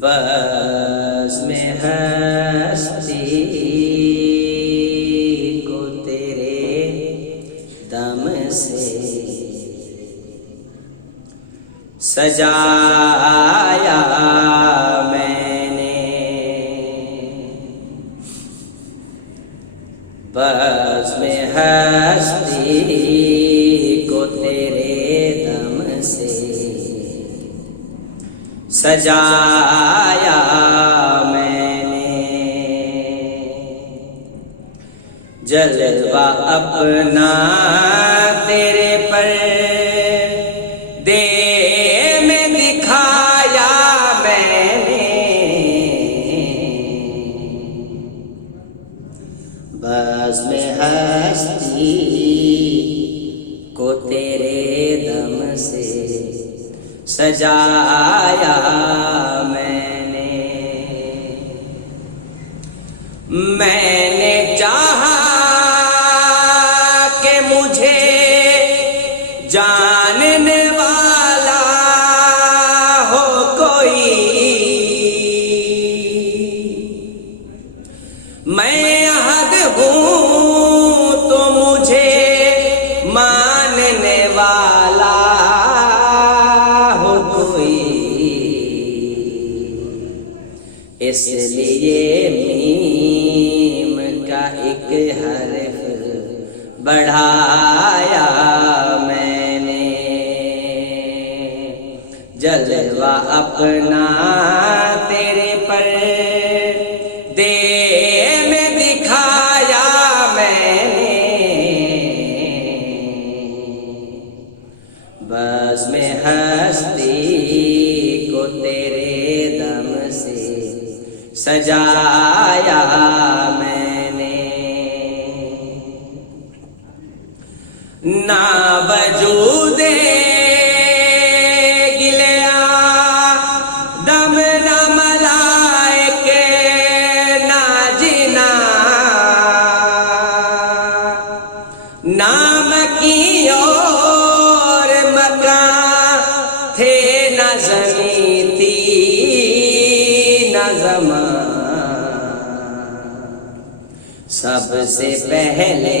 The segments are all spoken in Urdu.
بزم ہستی کو تیرے دم سے سجایا میں نے، بزم ہستی کو تیرے دم سے سجایا میں نے، جلوہ اپنا تیرے پردے میں دکھایا میں نے، بزم ہستی کو تیرے دم سے سجایا میں نے چاہا کہ مجھے جاننے والا ہو کوئی، میں احد ہوں تو مجھے ماننے والا اس لیے میم کا ایک حرف بڑھایا میں نے، جلوہ اپنا تیرے پردے میں دکھایا میں نے، بزم ہستی کو تیرے دم سے سجایا میں نے، نا وجود گلیا دم نہ ملائکے نہ جنا، نام کی اور مکان تھے نہ زمین تھی نہ زمان، سب سے پہلے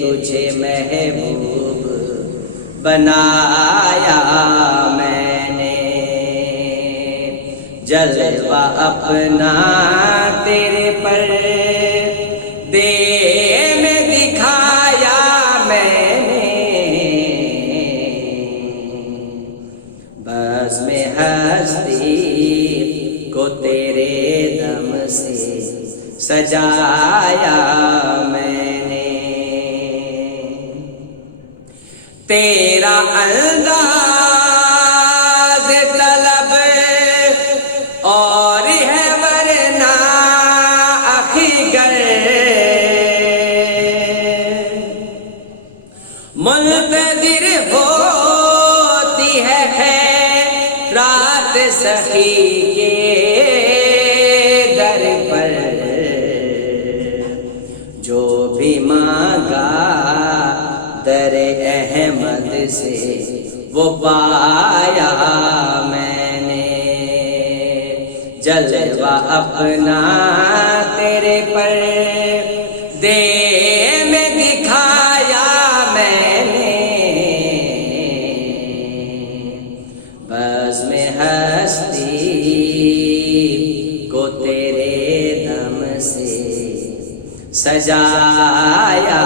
تجھے محبوب بنایا میں نے، جلوہ اپنا تیرے پردے میں دکھایا میں نے، بزم ہستی کو تیرے دم سے سجایا میں نے، تیرا انداز طلب اور ہے ورنہ اخیگر، منتظر ہوتی ہے خیرات سخی کے در پر، جو بھی مانگا در احمد سے وہ پایا میں نے، جلوہ اپنا تیرے پردے میں دکھایا میں نے، بزم ہستی کو تیرے دم سے سجایا